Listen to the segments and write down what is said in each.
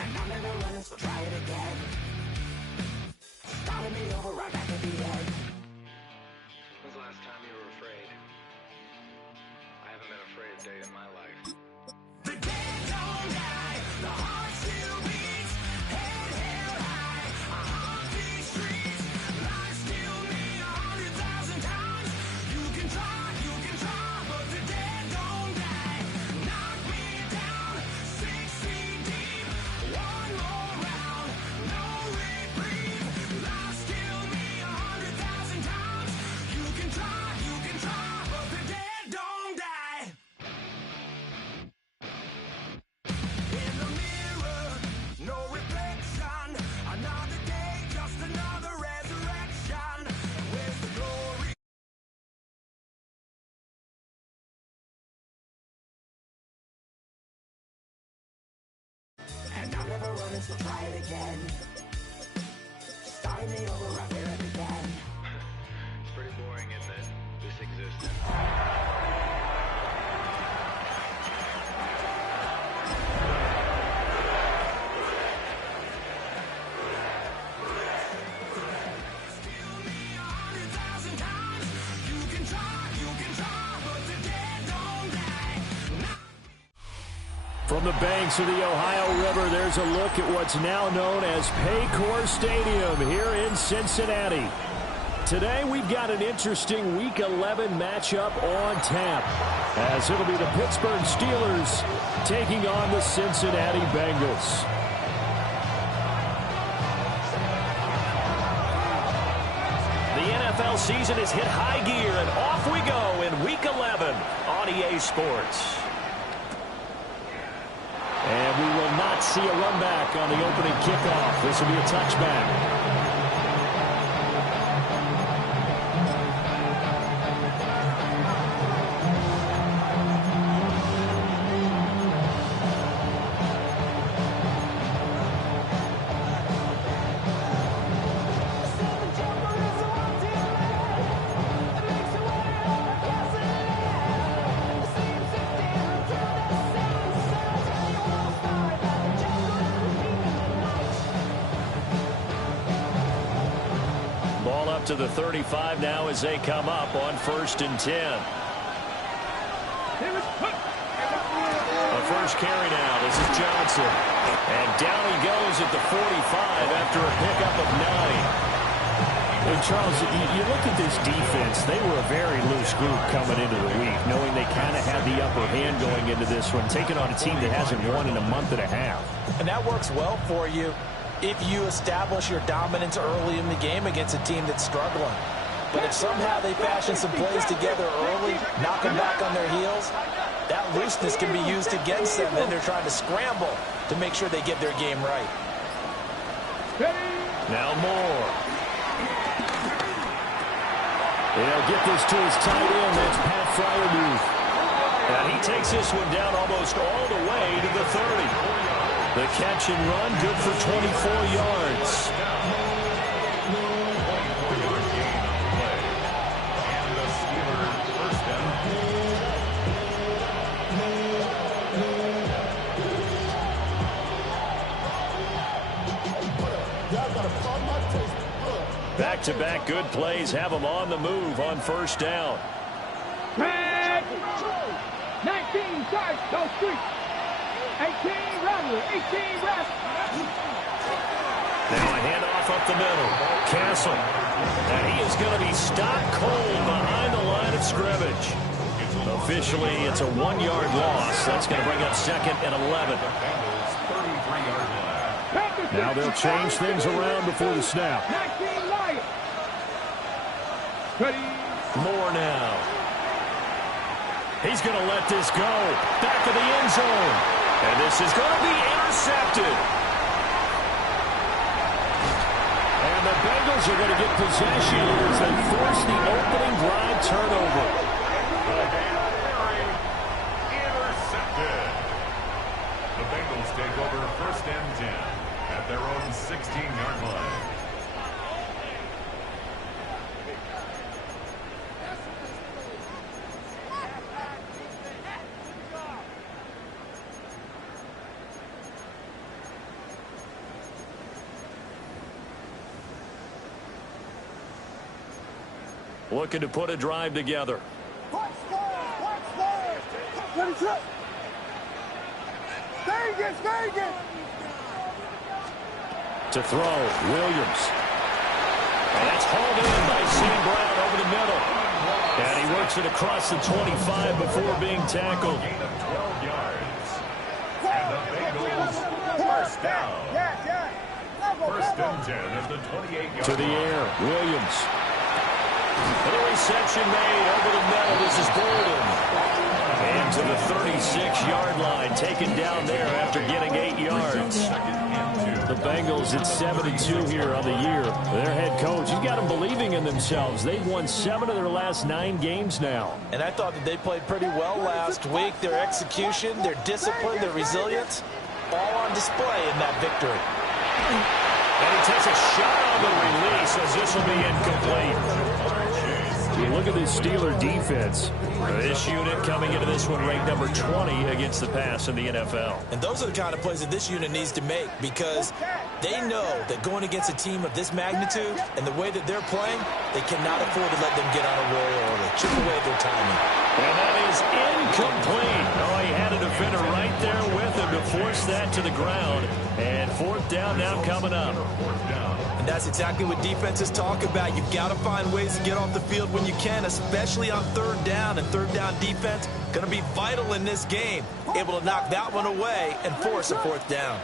And I'm never running, so try it again. Starting me over right back at the end. When's the last time you were afraid? I haven't been afraid a day in my life. The dead don't die, the heart still beats, head held high, I haunt these streets, life still me 100,000 times. You can try, but the dead don't die. Knock me down, 6 feet deep, one more round, no reprieve, life still me 100,000 times. You can try, but the dead don't die. In the mirror, no reflection. Another day, just another resurrection. Where's the glory? And I'm never running, so try it again. Starting me over right where it began. It's pretty boring, isn't it? This existence. Steal me 100,000 times. You can try, but the dead don't die. From the banks of the Ohio River, there's a look at what's now known as Paycor Stadium here in Cincinnati. Today, we've got an interesting Week 11 matchup on tap, as it'll be the Pittsburgh Steelers taking on the Cincinnati Bengals. The NFL season has hit high gear, and off we go in Week 11 on EA Sports. And we will not see a run back on the opening kickoff. This will be a touchback. To the 35 now as they come up on 1st and 10. A first carry now. This is Johnson. And down he goes at the 45 after a pickup of 9. And Charles, you look at this defense, they were a very loose group coming into the week, knowing they kind of had the upper hand going into this one, taking on a team that hasn't won in a month and a half. And that works well for you if you establish your dominance early in the game against a team that's struggling. But if somehow they fashion some plays together early, knock them back on their heels, that looseness can be used against them. Then they're trying to scramble to make sure they get their game right. Now Moore. They'll get this to his tight end. That's Pat Fryermuth. And he takes this one down almost all the way to the 30. The catch and run, good for 24 yards. Back-to-back good plays have them on the move on 1st down. 19 starts, go street. 18 runner, 18 rest. Now a handoff up the middle. Castle. And he is going to be stopped cold behind the line of scrimmage. Officially, it's a 1-yard loss. That's going to bring up 2nd and 11. Now they'll change things around before the snap. Moore now. He's going to let this go. Back of the end zone. And this is going to be intercepted. And the Bengals are going to get possession as they force the opening drive turnover. Intercepted. The Bengals take over 1st and 10 at their own 16-yard line. looking to put a drive together. To throw, Williams. And that's hauled in by St. Brown over the middle. And he works it across the 25 before being tackled. Gain of 12 yards. And the Bengals first down. First and 10 at the 28-yard To the air, Williams. And a reception made over the middle. This is Bolden. And to the 36-yard line, taken down there after getting 8 yards. The Bengals at 7-2 here on the year. Their head coach, he's got them believing in themselves. They've won 7 of their last 9 games now. And I thought that they played pretty well last week. Their execution, their discipline, their resilience, all on display in that victory. And he takes a shot on the release as this will be incomplete. You look at this Steeler defense. This unit coming into this one ranked number 20 against the pass in the NFL. And those are the kind of plays that this unit needs to make, because they know that going against a team of this magnitude and the way that they're playing, they cannot afford to let them get on a roll early. Chip away at their timing. And that is incomplete. Oh, he had a defender right there with him to force that to the ground. And 4th down now coming up. And that's exactly what defenses talk about. You've got to find ways to get off the field when you can, especially on 3rd down. And 3rd down defense going to be vital in this game. Able to knock that one away and force a 4th down.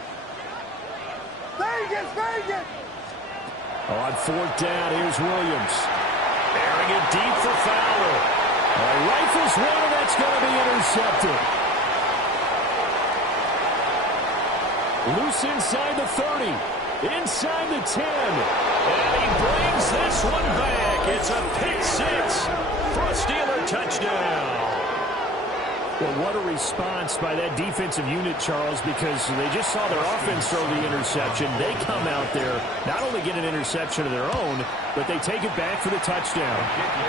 On 4th down, here's Williams. Airing it deep for Fowler. Rifles one, and that's going to be intercepted. Loose inside the 30. Inside the 10. And he brings this one back. It's a pick 6 for a Steeler touchdown. Well, what a response by that defensive unit, Charles, because they just saw their offense throw the interception. They come out there, not only get an interception of their own, but they take it back for the touchdown.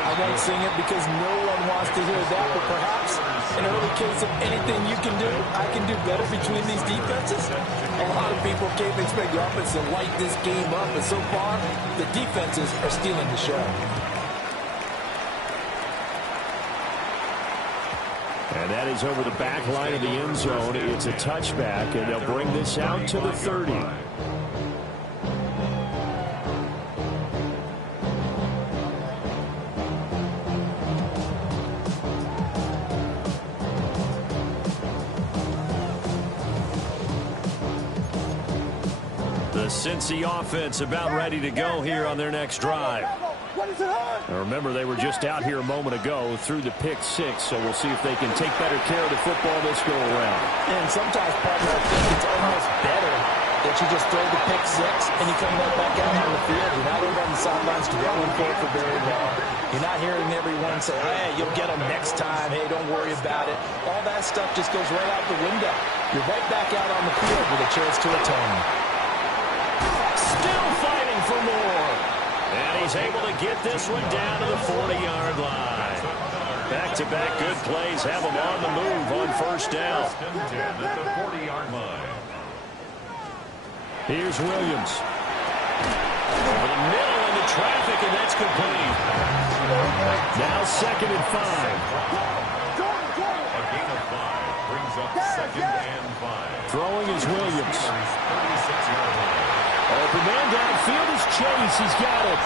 I won't sing it because no one wants to hear that, but perhaps an early case of anything you can do, I can do better between these defenses. A lot of people can't expect the offense to light this game up, and so far, the defenses are stealing the show. And that is over the back line of the end zone. It's a touchback, and they'll bring this out to the 30. The Cincy offense about ready to go here on their next drive. Now remember, they were just out here a moment ago through the pick 6, so we'll see if they can take better care of the football this go around. And sometimes, partner, I think it's almost better that you just throw the pick 6 and you come right back out on the field. You're not over on the sidelines dwelling for it for very long. You're not hearing everyone say, hey, you'll get them next time. Hey, don't worry about it. All that stuff just goes right out the window. You're right back out on the field with a chance to atone. Still fighting for more. And he's able to get this one down to the 40-yard line. Back-to-back good plays have him on the move on 1st down. First and 10 at the 40-yard line. Here's Williams. Over the middle into traffic, and that's complete. Now 2nd and 5. A gain of 5 brings up 2nd and 5. Throwing is Williams. 36-yard line. Open man downfield is Chase. He's got it.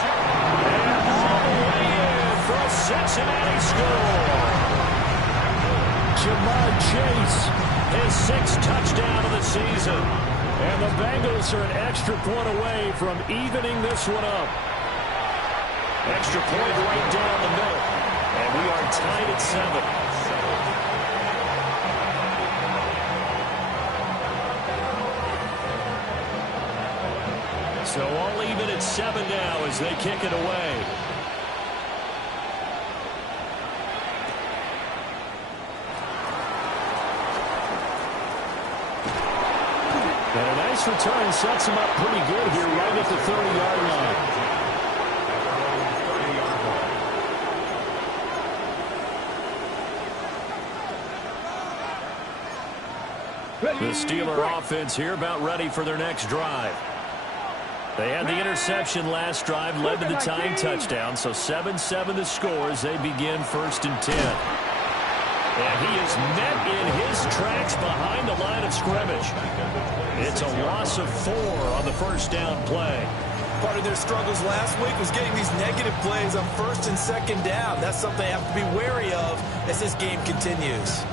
And all the way in for a Cincinnati score. Jamar Chase, his 6th touchdown of the season. And the Bengals are an extra point away from evening this one up. Extra point right down the middle. And we are tied at 7. So all even at 7 now as they kick it away. And a nice return sets him up pretty good here right at the 30-yard line. The Steeler offense here about ready for their next drive. They had the interception last drive, led to the tying touchdown, so 7-7 the score as they begin 1st and 10. And he is met in his tracks behind the line of scrimmage. It's a loss of 4 on the first down play. Part of their struggles last week was getting these negative plays on 1st and 2nd down. That's something they have to be wary of as this game continues.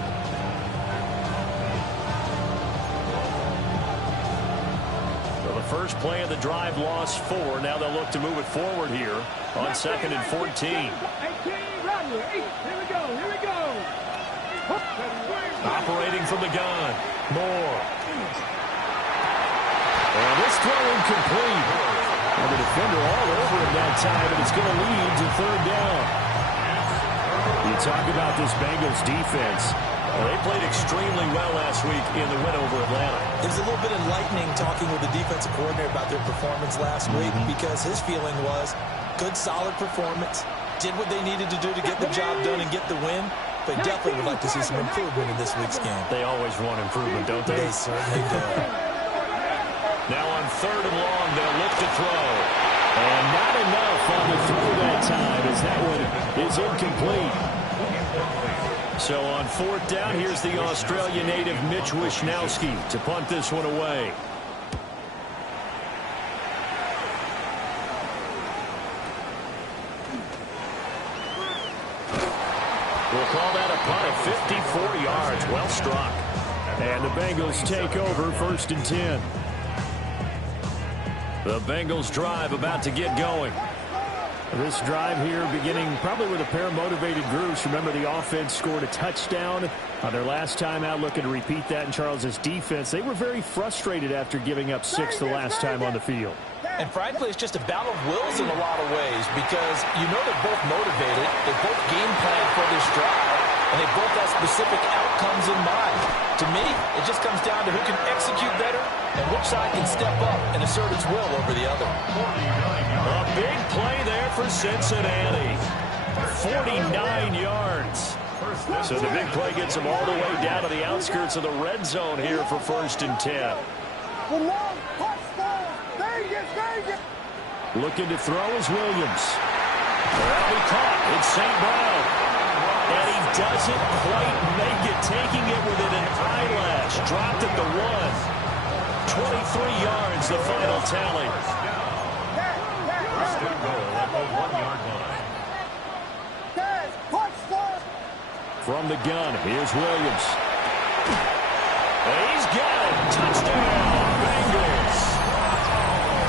First play of the drive, lost 4. Now they'll look to move it forward here on 2nd and 14. 18, run. Here we go. Operating from the gun. Moore. And this throw incomplete. And the defender all over him that time, and it's going to lead to 3rd down. You talk about this Bengals defense. Well, they played extremely well last week in the win over Atlanta. It was a little bit enlightening talking with the defensive coordinator about their performance last week because his feeling was good, solid performance, did what they needed to do to get the job done and get the win, but definitely would like to see some improvement in this week's game. They always want improvement, don't they? They certainly do. Now on 3rd and long, they'll look to throw. And not enough on the throw that time as that one is incomplete. So on 4th down, here's the Australia native Mitch Wishnowsky to punt this one away. We'll call that a punt of 54 yards. Well struck. And the Bengals take over 1st and 10. The Bengals drive about to get going. This drive here beginning probably with a pair of motivated groups. Remember, the offense scored a touchdown on their last time out, looking to repeat that in Charles's defense. They were very frustrated after giving up 6 the last time on the field. And frankly, it's just a battle of wills in a lot of ways because you know they're both motivated, they both game plan for this drive, and they both have specific outcomes in mind. To me, it just comes down to who can execute better and which side can step up and assert its will over the other. A big play there for Cincinnati. 49 yards. So the big play gets them all the way down to the outskirts of the red zone here for 1st and 10. Looking to throw is Williams. That'll be caught. It's St. Brown. And he doesn't quite make it, taking it within an eyelash. Dropped at the 1. 23 yards, the final tally. First and goal at the 1-yard line. From the gun, here's Williams. And he's got it. Touchdown, Bengals.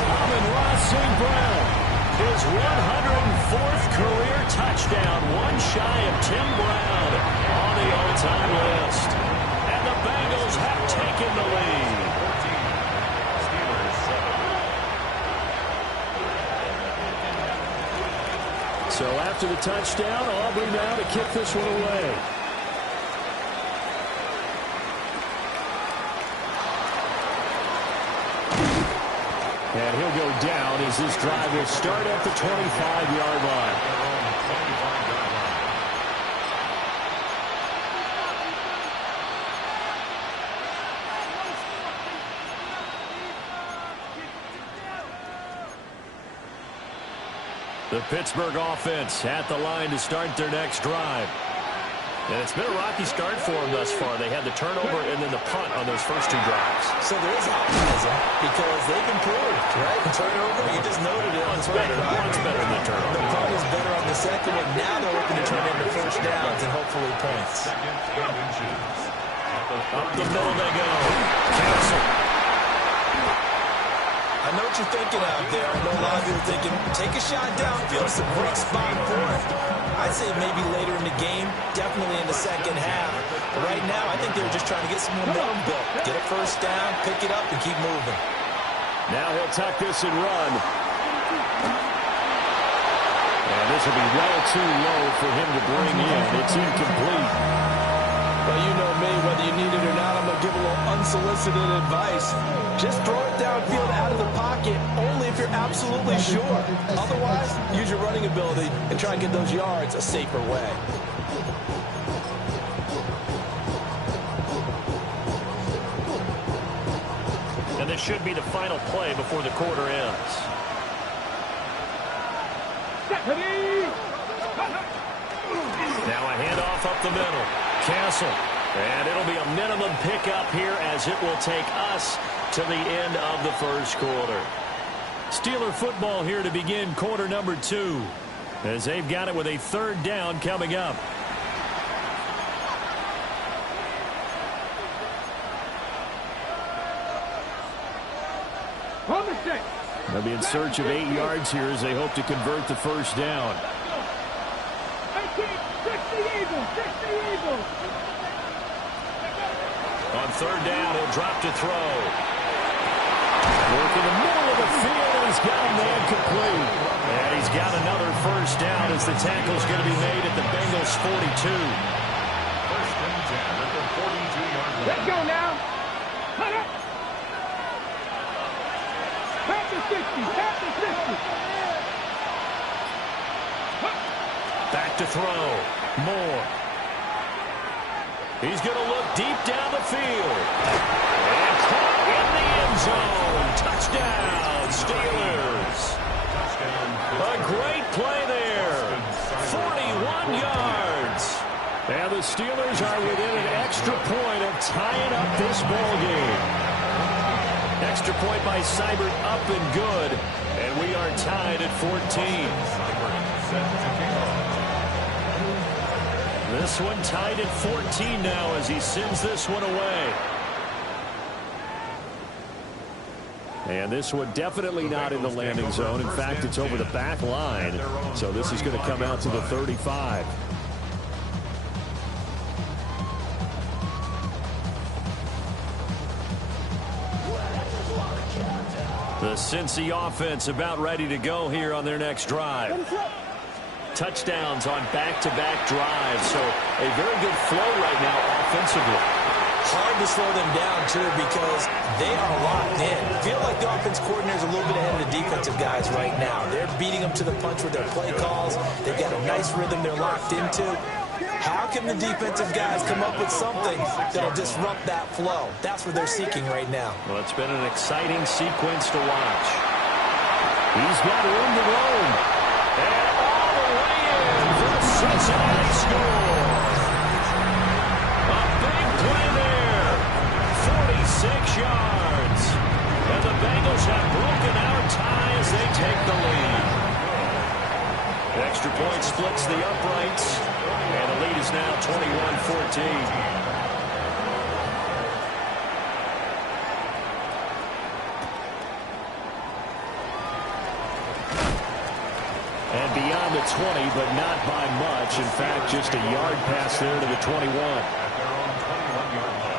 Amon-Ra St. Brown, his 104th career touchdown, one shy of Tim Brown on the all-time list. And the Bengals have taken the lead. So after the touchdown, Aubrey now to kick this one away. And he'll go down as this drive will start at the 25-yard line. The Pittsburgh offense at the line to start their next drive. And it's been a rocky start for them thus far. They had the turnover and then the punt on those first 2 drives. So there is optimism because they've improved, right? The turnover, you just noted it. Punt's better. Punt's better than the turnover. The punt is better on the second one. Now they're looking to turn into first downs and hopefully points. Up the middle they go. Cancel. I know what you're thinking out there. I know a lot of you are thinking, take a shot downfield. It's a great spot for it. I'd say maybe later in the game, definitely in the second half. But right now, I think they were just trying to get some momentum built. Get a first down, pick it up, and keep moving. Now he'll tuck this and run. And this will be well too low for him to bring in. It's incomplete. Well, you know me, whether you need it or not, I'm going to give a little unsolicited advice. Just throw it downfield out of the pocket, only if you're absolutely sure. Otherwise, use your running ability and try and get those yards a safer way. And the this should be the final play before the quarter ends. Now a handoff up the middle. Castle. And it'll be a minimum pickup here as it will take us to the end of the first quarter. Steeler football here to begin quarter number 2 as they've got it with a third down coming up. They'll be in search of 8 yards here as they hope to convert the first down. On third down, he'll drop to throw. Work in the middle of the field, and he's got a man complete. And he's got another first down as the tackle's going to be made at the Bengals 42. First and 10 at the 42-yard line. Let's go now. Cut up. Tap the 60. Tap the 60. Back to throw. Moore. He's going to look deep down the field. And caught in the end zone. Touchdown, Steelers. A great play there. 41 yards. And the Steelers are within an extra point of tying up this ball game. Extra point by Seibert up and good. And we are tied at 14. This one tied at 14 now as he sends this one away. And this one definitely not in the landing zone. In fact, it's over the back line. So this is going to come out to the 35. The Cincy offense about ready to go here on their next drive. Touchdowns on back-to-back drives, so a very good flow right now offensively. Hard to slow them down, too, because they are locked in. Feel like the offense coordinator's a little bit ahead of the defensive guys right now. They're beating them to the punch with their play calls. They've got a nice rhythm they're locked into. How can the defensive guys come up with something that'll disrupt that flow? That's what they're seeking right now. Well, it's been an exciting sequence to watch. He's got room to roam. And all the way in for the Cincinnati score. A big play there. 46 yards. And the Bengals have broken our tie as they take the lead. Extra point splits the uprights. And the lead is now 21-14. And beyond the 20, but not by much. In fact, just a yard pass there to the 21. At their own 21-yard line.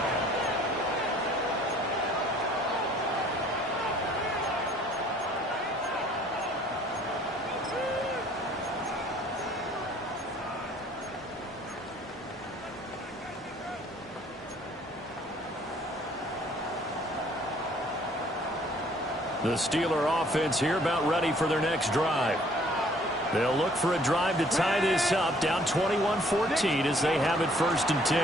The Steeler offense here about ready for their next drive. They'll look for a drive to tie this up, down 21-14 as they have it first and 10.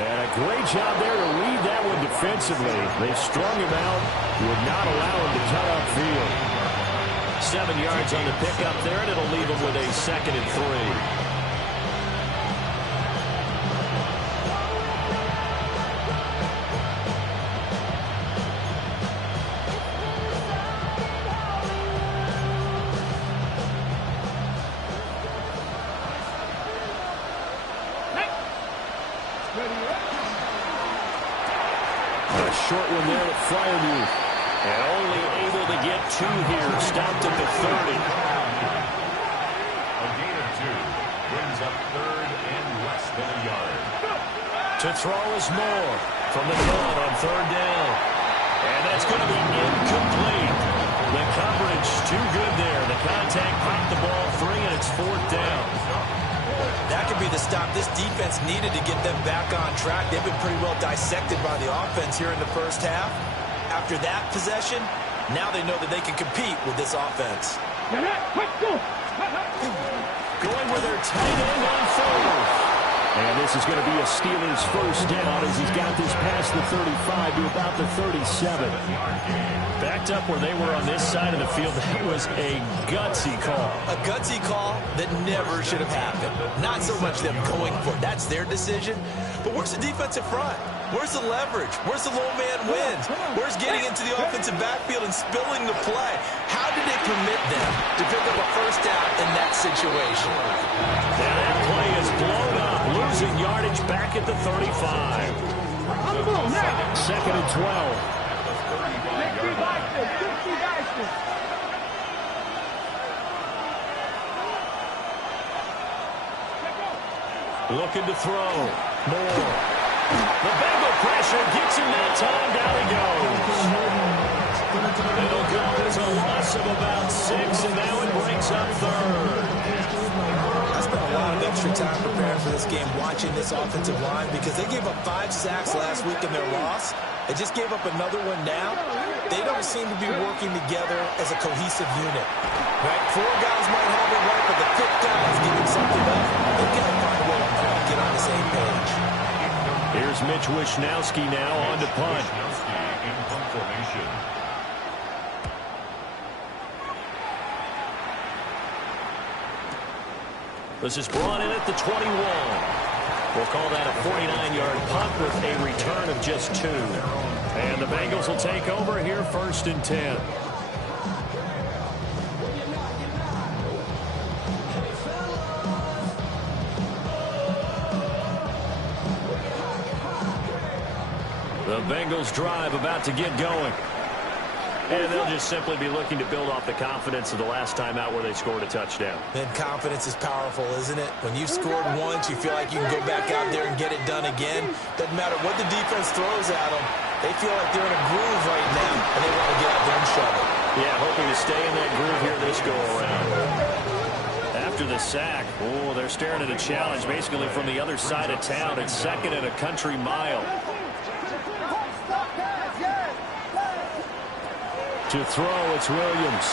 And a great job there to read that one defensively. They strung him out, would not allow him to cut upfield. 7 yards on the pickup there, and it'll leave him with a 2nd and 3. Short one there at Fryermuth. And only able to get 2 here. Stopped at the 30. A gain of 2 brings up 3rd and less than a yard. To throw is Moore from the gun on 3rd down. And that's going to be incomplete. The coverage too good there. The contact popped the ball 3, and it's 4th down. That could be the stop this defense needed to get them back on track. They've been pretty well dissected by the offense here in the first half. After that possession, now they know that they can compete with this offense. Going with their tight end on 4th. And this is going to be a Steelers first down as he's got this past the 35 to about the 37. Backed up where they were on this side of the field. That was a gutsy call. A gutsy call that never should have happened. Not so much them going for it. That's their decision. But where's the defensive front? Where's the leverage? Where's the low man wins? Where's getting into the offensive backfield and spilling the play? How did they permit them to pick up a first down in that situation? And that play is blown up. Losing yardage back at the 35. Second and 12. Looking to throw. More. The Bengal pressure gets him that time. Down he goes. It'll go as a loss of about 6, and now it brings up third. I spent a lot of extra time preparing for this game watching this offensive line because they gave up 5 sacks last week in their loss. They just gave up another one now. They don't seem to be working together as a cohesive unit. Right? 4 guys might have it right, but the 5th guy is giving something up. They've got to find a way to get on the same page. Here's Mitch Wishnowsky now on to punt. In punt formation. This is brought in at the 21. We'll call that a 49-yard punt with a return of just 2. And the Bengals will take over here first and 10. The Bengals drive about to get going. And they'll just simply be looking to build off the confidence of the last time out where they scored a touchdown. And confidence is powerful, isn't it? When you've scored once, you feel like you can go back out there and get it done again. Doesn't matter what the defense throws at them. They feel like they're in a groove right now, and they want to get out there and shove it. Yeah, hoping to stay in that groove here this go-around. After the sack, oh, they're staring at a challenge basically from the other side of town. It's second and a country mile. To throw, it's Williams.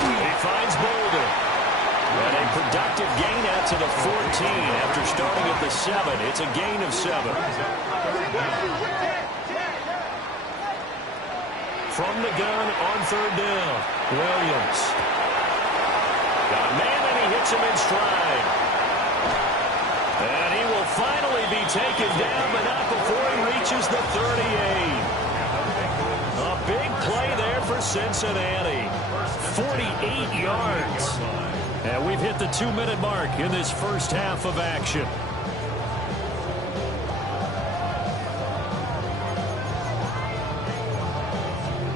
He finds Boulder. And a productive gain out to the 14 after starting at the 7. It's a gain of 7. From the gun on third down, Williams. Got a man, and he hits him in stride. And he will finally be taken down, but not before he reaches the 38. A big play there for Cincinnati. 48 yards. And we've hit the 2-minute mark in this first half of action.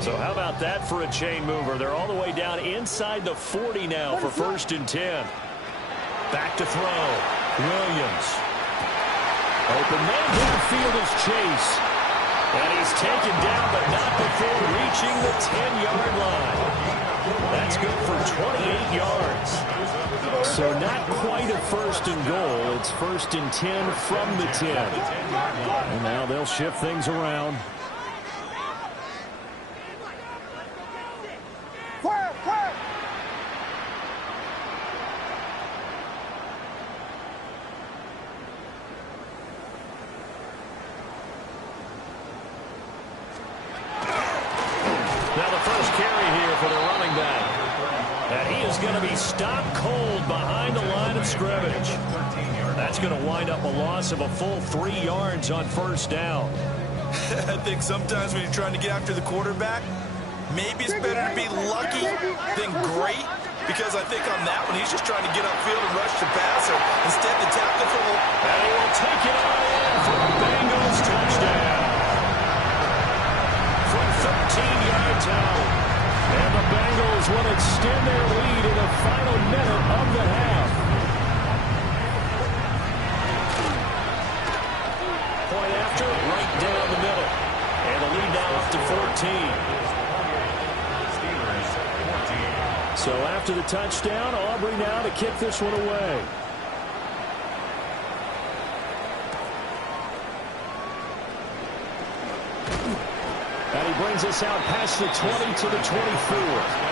So how about that for a chain mover? They're all the way down inside the 40 now for first and 10. Back to throw. Williams. Open man downfield is Chase. And he's taken down, but not before reaching the 10-yard line. That's good for 28 yards. So not quite a first and goal. It's first and 10 from the 10. And now they'll shift things around. Stopped cold behind the line of scrimmage. That's going to wind up a loss of a full 3 yards on first down. I think sometimes when you're trying to get after the quarterback, maybe it's better to be lucky than great, because I think on that one, he's just trying to get upfield and rush the passer. Instead, the tackle for the... And he will take it on in for a Bengals touchdown. From 13 yards out. And the Bengals will extend their lead in the final minute of the half. Point after, right down the middle. And the lead now up to 14. So after the touchdown, Aubrey now to kick this one away. And he brings us out past the 20 to the 24.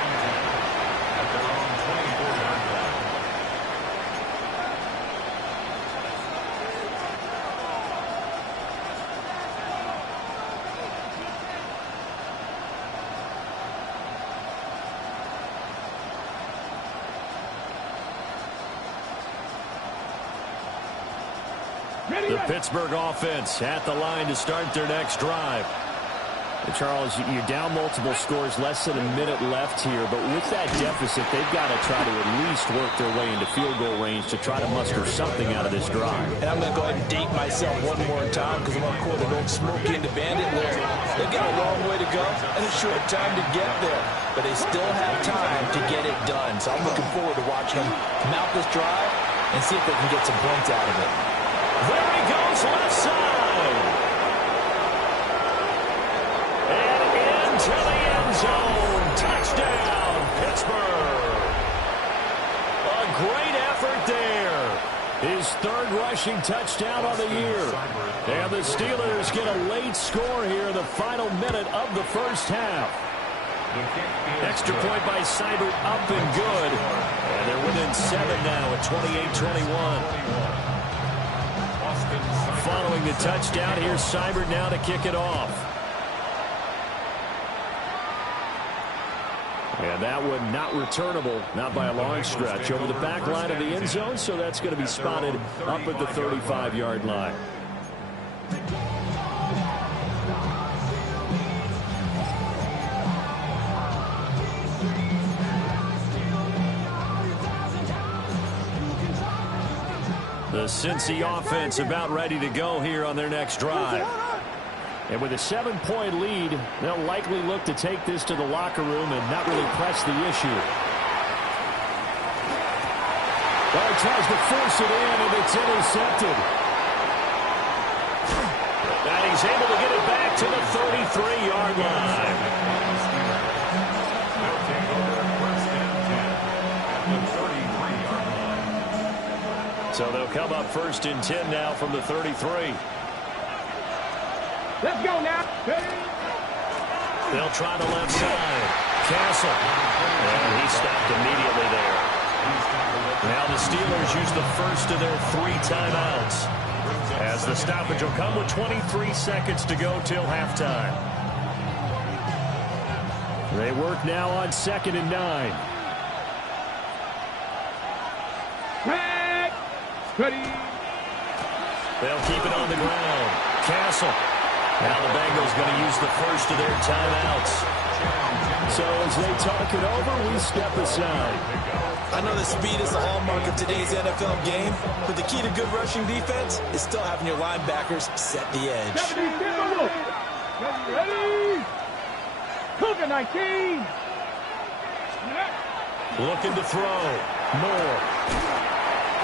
The Pittsburgh offense at the line to start their next drive. Charles, you're down multiple scores, less than a minute left here, but with that deficit, they've got to try to at least work their way into field goal range to try to muster something out of this drive. And I'm going to go ahead and date myself one more time because I'm going to quote an old Smokey and the Bandit lyric. They've got a long way to go and a short time to get there, but they still have time to get it done. So I'm looking forward to watching them mount this drive and see if they can get some points out of it. There he goes, left side. To the end zone. Touchdown, Pittsburgh. A great effort there. His third rushing touchdown on the year. And the Steelers get a late score here in the final minute of the first half. Extra point by Seibert up and good. And they're within 7 now at 28-21. Following the touchdown, here's Seibert now to kick it off. And that one not returnable, not by a long stretch, over the back line of the end zone, so that's going to be spotted up at the 35-yard line. The Cincy offense about ready to go here on their next drive. And with a 7-point lead, they'll likely look to take this to the locker room and not really press the issue. Well, he tries to force it in, and it's intercepted. And he's able to get it back to the 33-yard line. They'll take over first and 10 at the 33-yard line. So they'll come up first and 10 now from the 33. Let's go now. They'll try the left side. Castle. And he stopped immediately there. Now the Steelers use the first of their 3 timeouts, as the stoppage will come with 23 seconds to go till halftime. They work now on 2nd and 9. Ready. They'll keep it on the ground. Castle. Now the Bengals going to use the first of their timeouts. So as they talk it over, we step aside. I know the speed is the hallmark of today's NFL game, but the key to good rushing defense is still having your linebackers set the edge. Ready? Cougar 19. Looking to throw. Moore.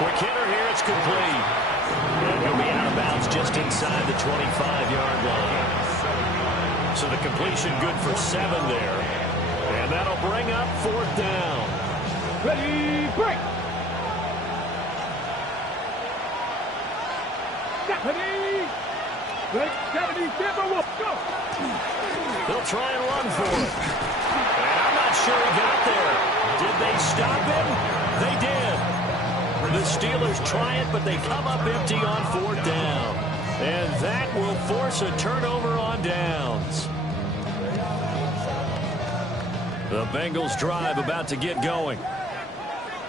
Quick hitter here. It's complete. And he'll be out of bounds just inside the 25-yard line. So the completion good for 7 there. And that'll bring up 4th down. Ready, break. Ready. Break, 70, go. They'll try and run for it. And I'm not sure he got there. Did they stop him? They did. The Steelers try it, but they come up empty on 4th down. And that will force a turnover on downs. The Bengals drive about to get going.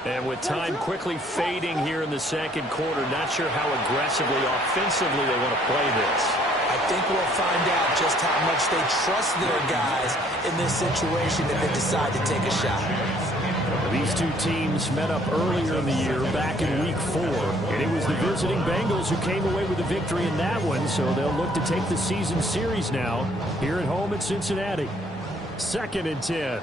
And with time quickly fading here in the second quarter, not sure how aggressively, offensively they want to play this. I think we'll find out just how much they trust their guys in this situation if they decide to take a shot. These two teams met up earlier in the year, back in Week 4, and it was the visiting Bengals who came away with a victory in that one, so they'll look to take the season series now here at home in Cincinnati. 2nd and 10.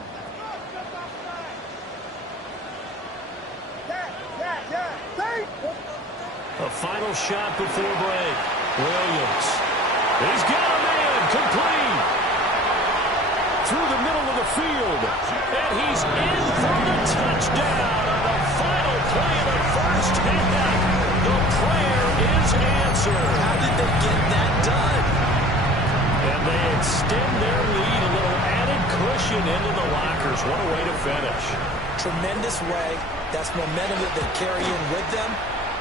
A final shot before break. Williams. He's got a man complete. Through the middle of the field. And he's in for the touchdown on the final play of the first half. The prayer is answered. How did they get that done? And they extend their lead, a little added cushion into the lockers. What a way to finish. Tremendous way. That's momentum that they carry in with them.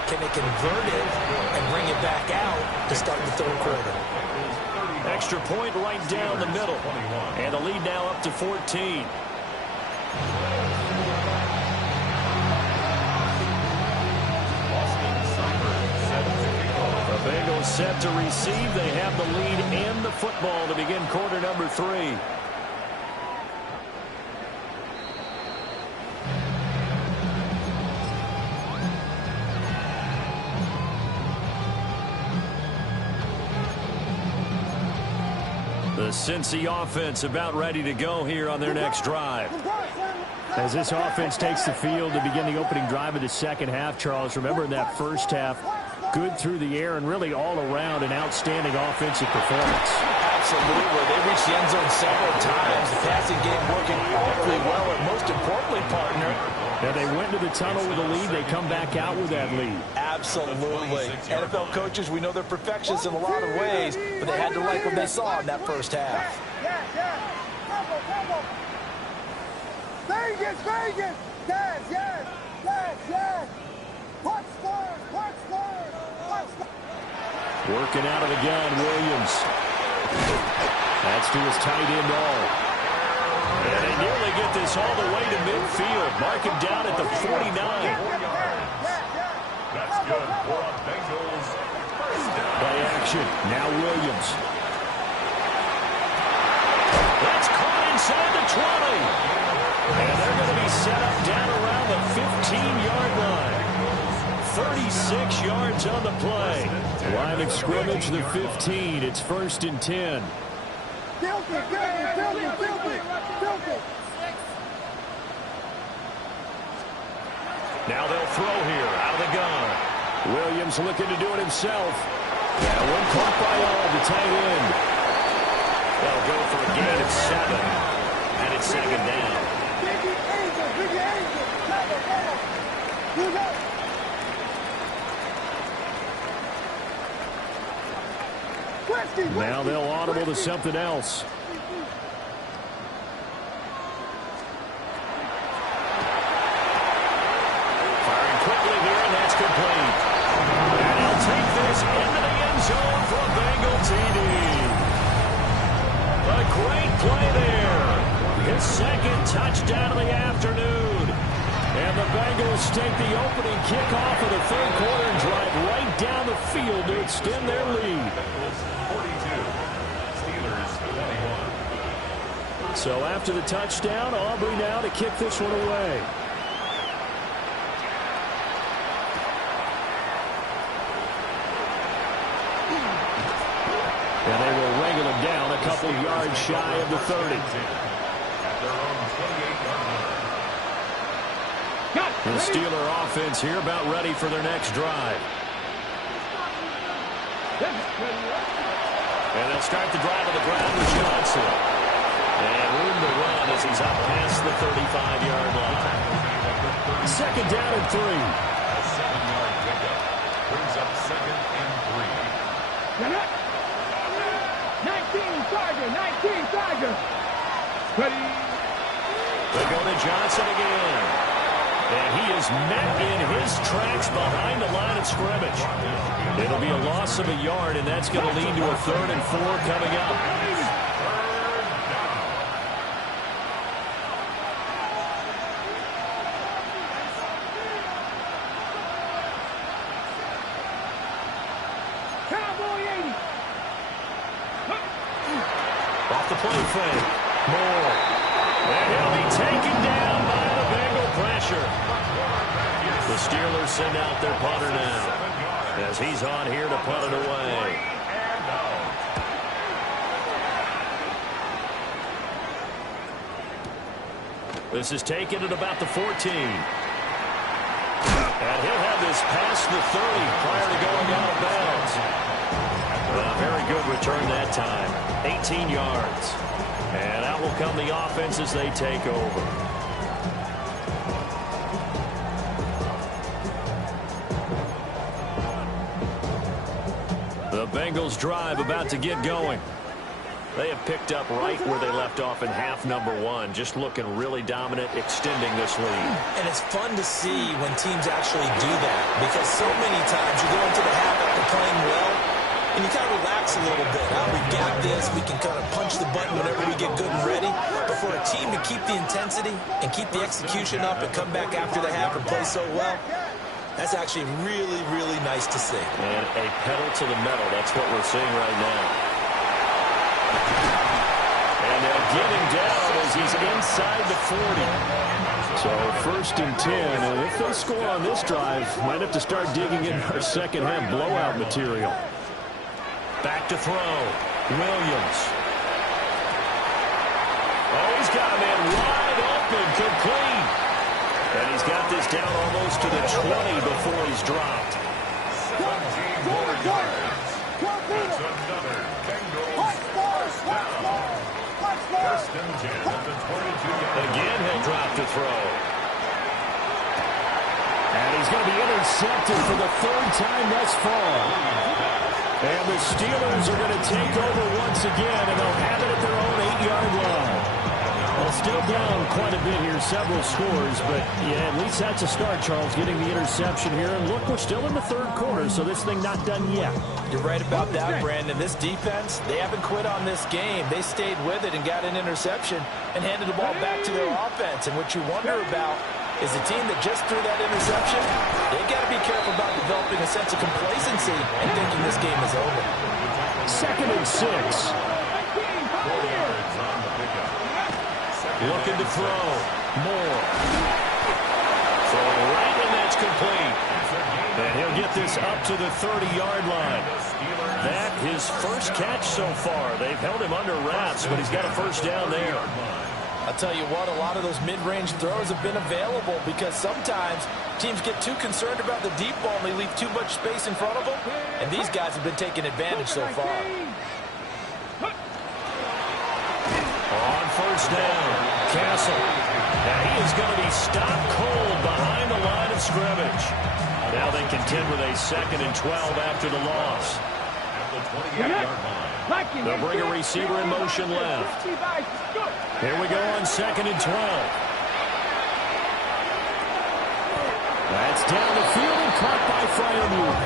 Can they convert it and bring it back out to start the 3rd quarter? Extra point right down the middle. And the lead now up to 14. A Bengals set to receive. They have the lead and the football to begin quarter number 3. The Cincy offense about ready to go here on their next drive. As this offense takes the field to begin the opening drive of the second half, Charles, remember in that first half, good through the air and really all around an outstanding offensive performance. Absolutely. They reached the end zone several times. The passing game working awfully well, and most importantly, partner, now they went to the tunnel with a lead. They come back out with that lead. Absolutely. NFL coaches, we know they're perfectionists in a lot of ways, but they had to like what they saw in that first half. Vegas, Vegas! Yes, yes, yes, yes! Watch stars, watch stars, watch stars! Working out of the gun, Williams. That's to his tight end all. And they nearly get this all the way to midfield. Mark him down at the 49. That's good for a Bengals first down. Play action. Now Williams. That's caught inside the 20. And they're going to be set up down around the 15-yard line. 36 yards on the play. Line of scrimmage, the 15. It's 1st and 10. Now they'll throw here out of the gun. Williams looking to do it himself. And one caught by all, the tight end. They'll go for a gain of 7. And it's 2nd down. Now they'll audible to something else. Firing quickly here, and that's complete. And he'll take this into the end zone for a Bengal TD. A great play there. His 2nd touchdown of the afternoon. And the Bengals take the opening kickoff of the 3rd quarter and drive right down the field to extend their lead. 42, Steelers 21. So after the touchdown, Aubrey now to kick this one away. And they will wrangle him down a couple yards shy of the 30. At their own 28-yard line. The Steeler offense here about ready for their next drive. And they'll start the drive on the ground with Johnson. And room to run as he's up past the 35-yard line. 2nd down and 3. A 7-yard pickup brings up 2nd and 3. 19 Tiger. Ready. They go to Johnson again. And he is met in his tracks behind the line of scrimmage. It'll be a loss of a yard, and that's going to lead to a 3rd and 4 coming up. Cowboy 80. Off the play fake. Moore. And he'll be taken down by the Bengal pressure. The Steelers send out their punter now, as he's on here to punt it away. This is taken at about the 14. And he'll have this past the 30 prior to going out of bounds. Well, very good return that time. 18 yards. And out will come the offense as they take over. The Bengals drive about to get going. They have picked up right where they left off in half number 1, just looking really dominant, extending this lead. And it's fun to see when teams actually do that, because so many times you go into the half after playing well, and you kind of relax a little bit. We've got this. We can kind of punch the button whenever we get good and ready. But for a team to keep the intensity and keep the execution up and come back after the half and play so well, That's actually really, really nice to see. And a pedal to the metal. That's what we're seeing right now. And they'll get him down as he's inside the 40. So 1st and 10. And if they score on this drive, might have to start digging in our second half blowout material. Back to throw. Williams. Oh, he's got a man wide open, complete. And he's got this down almost to the 20 before he's dropped. 17 more yards. That's another Bengals first down. 1st and 10 at the 22-yard. Again, he'll drop to throw. And he's going to be intercepted for the 3rd time thus far. And the Steelers are going to take over once again, and they'll have it at their own 8-yard line. Well, still down quite a bit here, several scores, but yeah, at least that's a start, Charles, getting the interception here. And look, we're still in the 3rd quarter, so this thing not done yet. You're right about that, Brandon. This defense, they haven't quit on this game. They stayed with it and got an interception and handed the ball back to their offense. And what you wonder about is the team that just threw that interception, they've got to be careful about developing a sense of complacency and thinking this game is over. 2nd and 6. 4 yards on the pickup. Looking to throw. Moore. Throwing right, and that's complete. And he'll get this up to the 30-yard line. That his first catch so far. They've held him under wraps, but he's got a first down there. I'll tell you what, a lot of those mid-range throws have been available because sometimes teams get too concerned about the deep ball and they leave too much space in front of them. And these guys have been taking advantage so far. On 1st down, Castle. Now he is going to be stopped cold behind the line of scrimmage. Now they contend with a 2nd and 12 after the loss. At the 28-yard line. They'll bring a receiver in motion left. Here we go on 2nd and 12. That's down the field and caught by Freiermuth.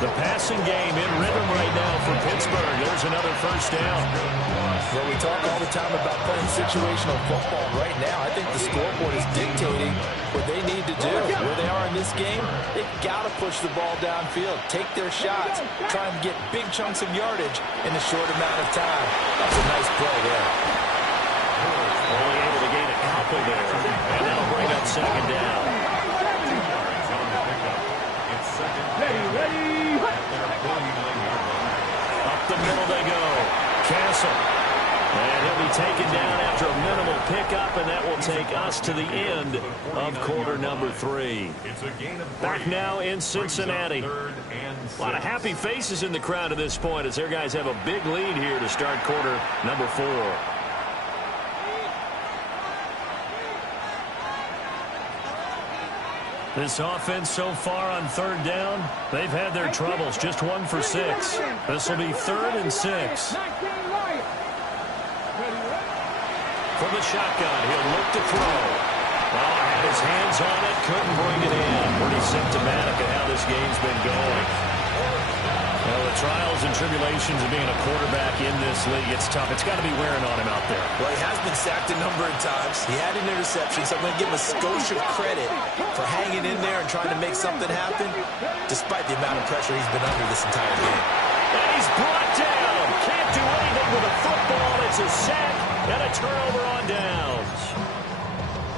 The passing game in rhythm right now for Pittsburgh. There's another first down. Well, we talk all the time about playing situational football. Right now, I think the scoreboard is dictating what they need to do. Where they are in this game, they've got to push the ball downfield, take their shots, try and get big chunks of yardage in a short amount of time. That's a nice play there. Only able to gain a couple there. And that'll bring up 2nd down. 2 yards on the pickup. It's 2nd down. Ready. Up the middle they go. Castle. And he'll be taken down after a minimal pickup, and that will take us to the end of quarter number 3. It's a gain of 3. Back now in Cincinnati. A lot of happy faces in the crowd at this point as their guys have a big lead here to start quarter number 4. This offense so far on 3rd down, they've had their troubles. Just 1 for 6. This will be 3rd and 6. From the shotgun, he'll look to throw. Oh, had his hands on it, couldn't bring it in. Pretty symptomatic of how this game's been going. Well, the trials and tribulations of being a quarterback in this league, it's tough. It's got to be wearing on him out there. Well, he has been sacked a number of times. He had an interception, so I'm going to give him a skosh of credit for hanging in there and trying to make something happen, despite the amount of pressure he's been under this entire game. And he's brought down. Can't do anything with a football. It's a sack and a turnover on downs.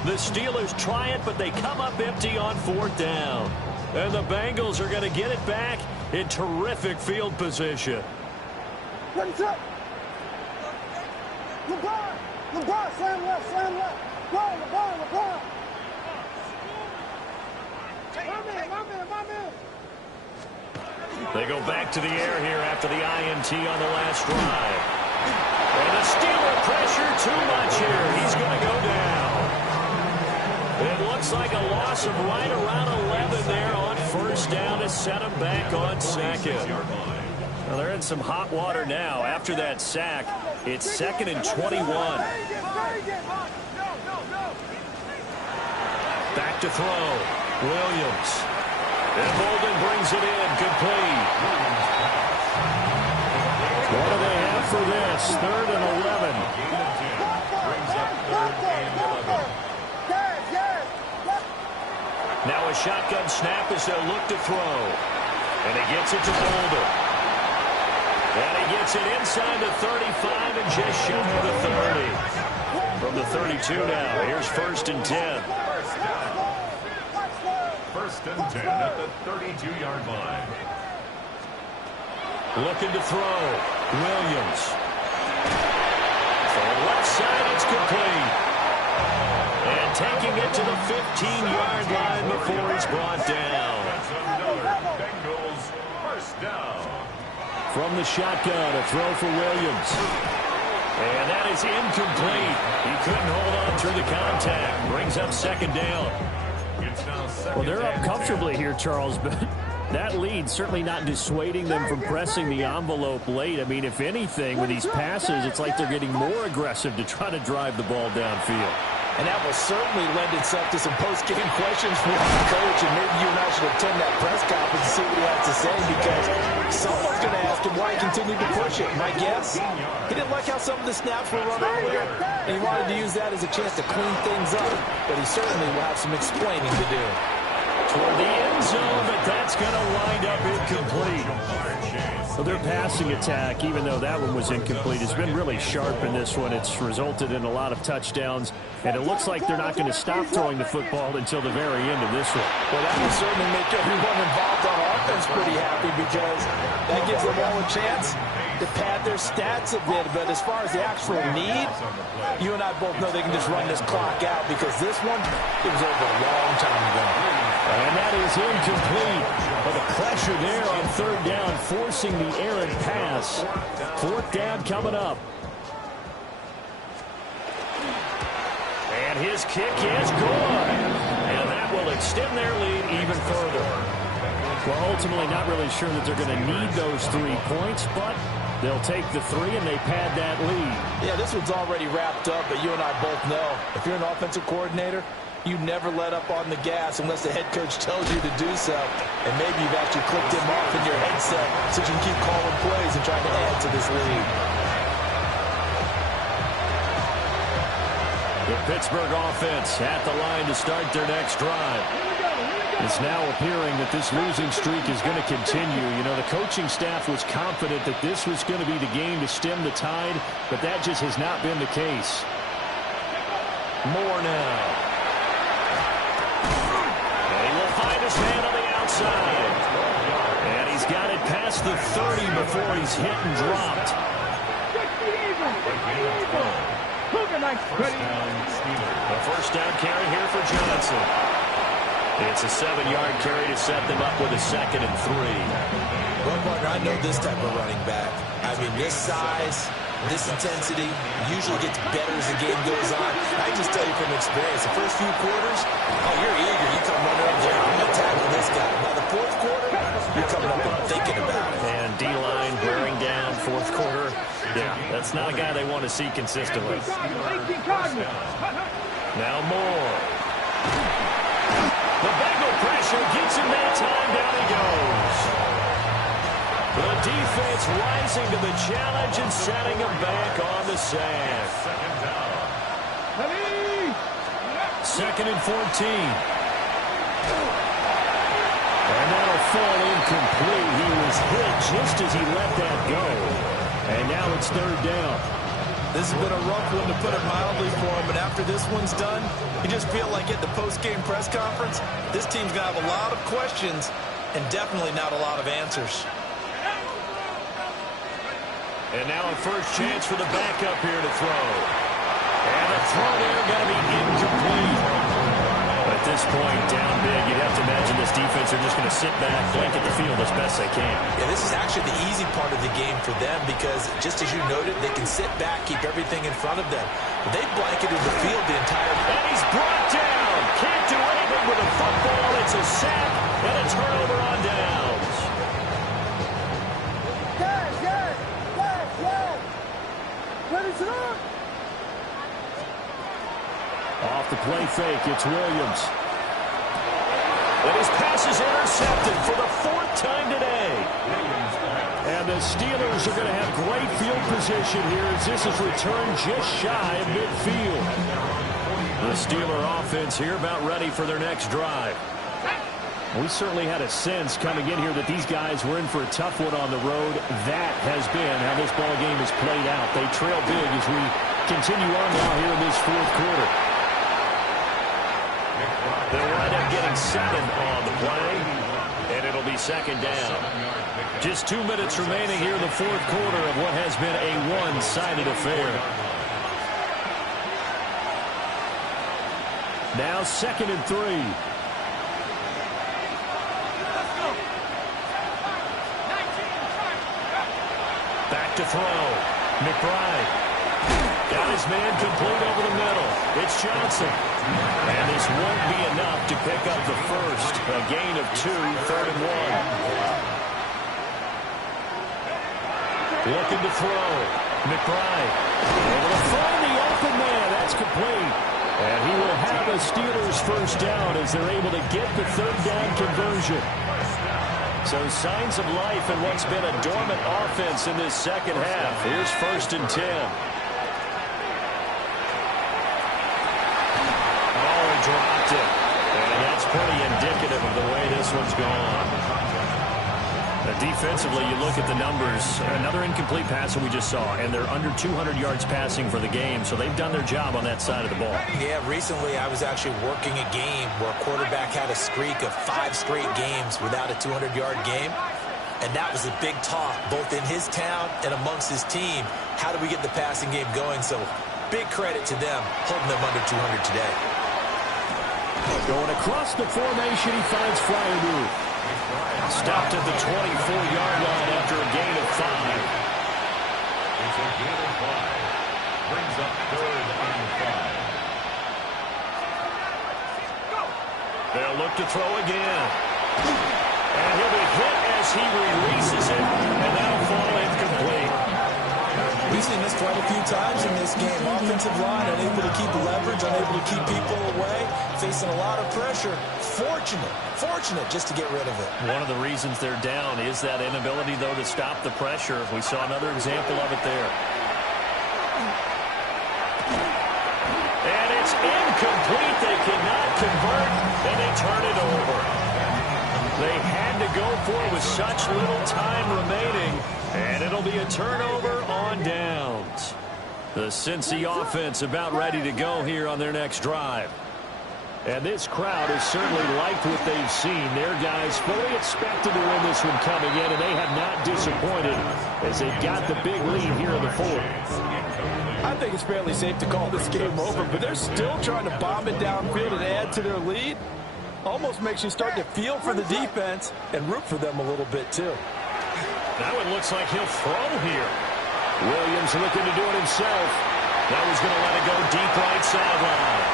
The Steelers try it, but they come up empty on 4th down. And the Bengals are going to get it back in terrific field position. LeBron, slam left. LeBron. My man. They go back to the air here after the INT on the last drive. And the Steeler pressure too much here. He's going to go down. It looks like a loss of right around 11 there on 1st down to set him back on 2nd. Well, they're in some hot water now. After that sack, it's 2nd and 21. Back to throw. Williams. And Bolden brings it in. Complete. What do they have for this? 3rd and 11. Now a shotgun snap as they'll look to throw. And he gets it to Boulder. And he gets it inside the 35 and just shy of the 30. From the 32 now, here's 1st and 10. First and 10 at the 32-yard line. Looking to throw. Williams. From left side, it's complete. And taking it to the 15-yard line before he's brought down. That's another Bengals first down. From the shotgun, a throw for Williams. And that is incomplete. He couldn't hold on through the contact. Brings up 2nd down. It's now second Well, they're up and comfortably 10. here, Charles, but that lead certainly not dissuading them from pressing the envelope late. I mean, if anything, with these passes, it's like they're getting more aggressive to try to drive the ball downfield. And that will certainly lend itself to some post-game questions for the coach, and maybe you and I should attend that press conference and see what he has to say, because someone's going to ask him why he continued to push it. My guess, he didn't like how some of the snaps were run earlier, and he wanted to use that as a chance to clean things up, but he certainly will have some explaining to do. Toward the end zone, but that's going to wind up incomplete. Well, their passing attack, even though that one was incomplete, has been really sharp in this one. It's resulted in a lot of touchdowns, and it looks like they're not going to stop throwing the football until the very end of this one. Well, that will certainly make everyone involved on offense pretty happy, because that gives them all a chance to pad their stats a bit. But as far as the actual need, you and I both know they can just run this clock out, because this one, it was over a long time ago. And that is incomplete. But the pressure there on 3rd down, forcing the errant pass. 4th down coming up. And his kick is good. And that will extend their lead even further. Well, ultimately not really sure that they're going to need those 3 points, but they'll take the 3 and they pad that lead. Yeah, this one's already wrapped up, but you and I both know, if you're an offensive coordinator, you never let up on the gas unless the head coach tells you to do so. And maybe you've actually clicked him off in your headset so you can keep calling plays and trying to add to this lead. The Pittsburgh offense at the line to start their next drive. It's now appearing that this losing streak is going to continue. You know, the coaching staff was confident that this was going to be the game to stem the tide, but that just has not been the case. Moore now. Find his man on the outside. And he's got it past the 30 before he's hit and dropped. A first down carry here for Johnson. It's a 7-yard carry to set them up with a 2nd and 3. Well, partner, I know this type of running back. I mean, this size, this intensity usually gets better as the game goes on. I just tell you from experience, the first few quarters, oh, you're eager. You come running up there, I'm going to tackle this guy. By the 4th quarter, you're coming up and thinking about it. And D-line wearing down 4th quarter. Yeah, that's not a guy they want to see consistently. Now Moore. The Bengal pressure gets him that time. Down he goes. The defense rising to the challenge and setting him back on the sack. 2nd and 14. And that'll fall incomplete. He was hit just as he let that go. And now it's 3rd down. This has been a rough one, to put it mildly, for him. But after this one's done, you just feel like at the post-game press conference, this team's going to have a lot of questions and definitely not a lot of answers. And now a first chance for the backup here to throw. And the throw there going to be incomplete. At this point, down big, you'd have to imagine this defense are just going to sit back, blanket the field as best they can. Yeah, this is actually the easy part of the game for them, because just as you noted, they can sit back, keep everything in front of them. They blanketed the field the entire time. And he's brought down. Can't do anything with a football. It's a sack and a turnover on downs. Off the play fake, it's Williams. And his pass is intercepted for the 4th time today. And the Steelers are going to have great field position here as this is returned just shy of midfield. The Steeler offense here about ready for their next drive. We certainly had a sense coming in here that these guys were in for a tough one on the road. That has been how this ball game has played out. They trail big as we continue on now here in this fourth quarter. They'll wind up getting 7 on the play, and it'll be second down. Just 2 minutes remaining here in the fourth quarter of what has been a one-sided affair. Now 2nd and 3. Back to throw. McBride. Got his man complete over the middle. It's Johnson. And this won't be enough to pick up the first. A gain of 2, 3rd and 1. Looking to throw. McBride. Able to find the open man. That's complete. And he will have a Steelers first down as they're able to get the 3rd down conversion. So signs of life in what's been a dormant offense in this second half. Here's 1st and 10. Oh, he dropped it. And that's pretty indicative of the way this one's gone. Defensively, you look at the numbers. Another incomplete pass that we just saw, and they're under 200 yards passing for the game, so they've done their job on that side of the ball. Yeah, recently I was actually working a game where a quarterback had a streak of 5 straight games without a 200-yard game, and that was a big talk both in his town and amongst his team. How do we get the passing game going? So big credit to them holding them under 200 today. Going across the formation, he finds Fryermuth. Stopped at the 24-yard line after a gain of 5. It's a gain of 5. Brings up 3rd and 5. They'll look to throw again. And he'll be hit as he releases it, and that'll fall incomplete. We've seen this quite a few times in this game. Offensive line unable to keep leverage, unable to keep people away, facing a lot of pressure. Fortunate just to get rid of it. One of the reasons they're down is that inability, though, to stop the pressure. We saw another example of it there. And it's incomplete. They cannot convert, and they turn it over. They had to go for it with such little time remaining, and it'll be a turnover on downs. The Cincy offense about ready to go here on their next drive. And this crowd has certainly liked what they've seen. Their guys fully expected to win this one coming in, and they have not disappointed as they got the big lead here in the fourth. I think it's fairly safe to call this game over, but they're still trying to bomb it downfield and add to their lead. Almost makes you start to feel for the defense and root for them a little bit, too. That one looks like he'll throw here. Williams looking to do it himself. That was going to let it go deep right sideline.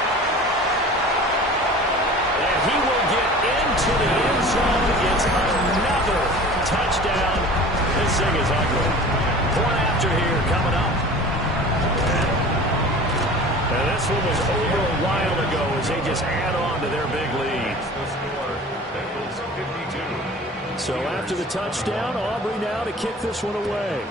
And he will get into the end zone. It's another touchdown. This thing is ugly. Point after here coming up. And this one was over a while ago as they just add on to their big lead. So after the touchdown, Aubrey now to kick this one away.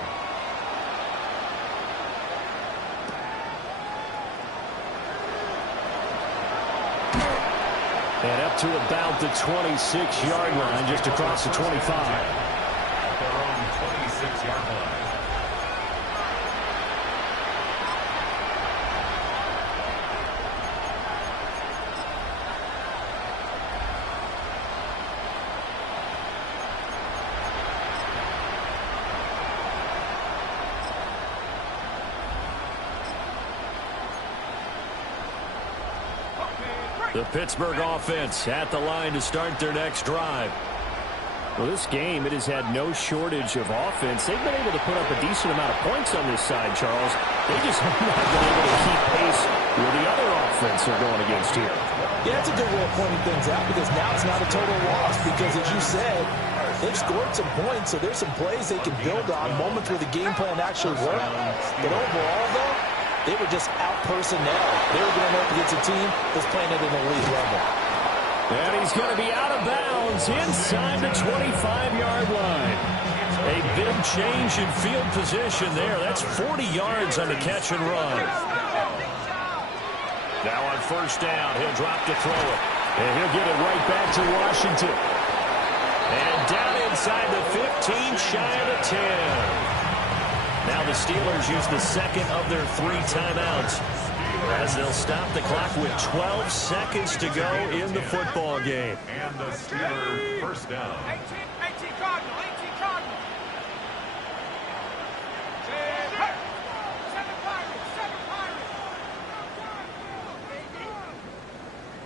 And up to about the 26-yard line, just across the 25. At their own 26-yard line. The Pittsburgh offense at the line to start their next drive. Well, this game, it has had no shortage of offense. They've been able to put up a decent amount of points on this side, Charles. They just have not been able to keep pace with the other offense they're going against here. Yeah, it's a good way of pointing things out because now it's not a total loss because, as you said, they've scored some points, so there's some plays they can build on, moments where the game plan actually worked. But overall, though, they were just out personnel. They were going up against a team that's playing at an elite level. And he's going to be out of bounds inside the 25-yard line. A big change in field position there. That's 40 yards on the catch and run. Now on first down, he'll drop to throw it. And he'll get it right back to Washington. down inside the 15, shy of the 10. Now the Steelers use the second of their 3 timeouts as they'll stop the clock with 12 seconds to go in the football game. And the Steelers first down. 18 Cardinal, 18 Cardinal. 7 Pirates, 7 Pirates.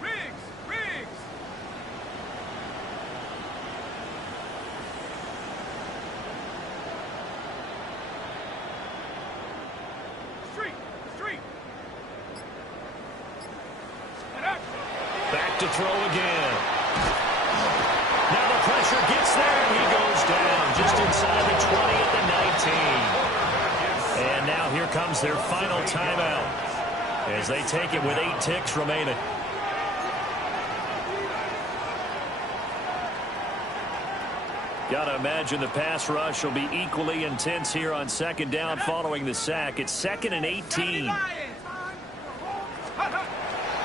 Riggs, Riggs. Street. Back to throw again. Now the pressure gets there, and he goes down just inside the 20 at the 19. And now here comes their final timeout as they take it with 8 ticks remaining. Gotta imagine the pass rush will be equally intense here on second down following the sack. It's 2nd and 18.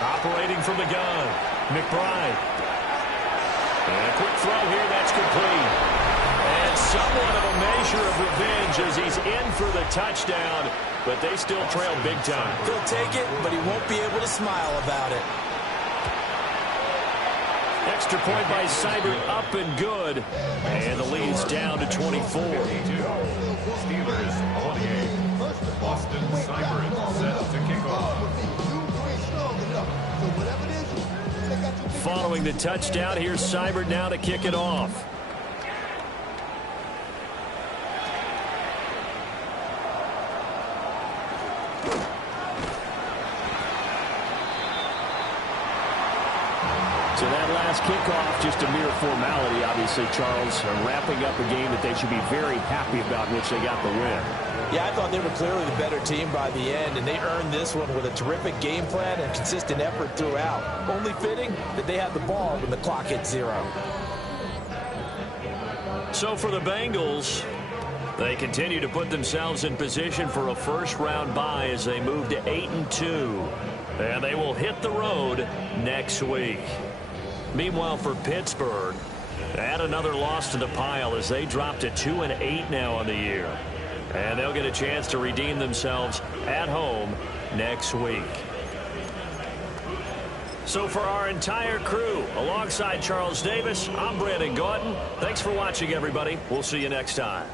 Operating from the gun, McBride. And a quick throw here, that's complete. And somewhat of a measure of revenge as he's in for the touchdown, but they still trail big time. He'll take it, but he won't be able to smile about it. Extra point by Seibert, up and good. And the lead is down to 24. Steelers 28. Boston Seibert set to kick off. Following the touchdown, here's Seibert now to kick it off. So that last kickoff, just a mere formality, obviously, Charles, wrapping up a game that they should be very happy about, in which they got the win. Yeah, I thought they were clearly the better team by the end, and they earned this one with a terrific game plan and consistent effort throughout. Only fitting that they had the ball when the clock hit 0. So for the Bengals, they continue to put themselves in position for a first-round bye as they move to 8-2. And they will hit the road next week. Meanwhile, for Pittsburgh, add another loss to the pile as they drop to 2-8 now on the year. And they'll get a chance to redeem themselves at home next week. So for our entire crew, alongside Charles Davis, I'm Brandon Gautin. Thanks for watching, everybody. We'll see you next time.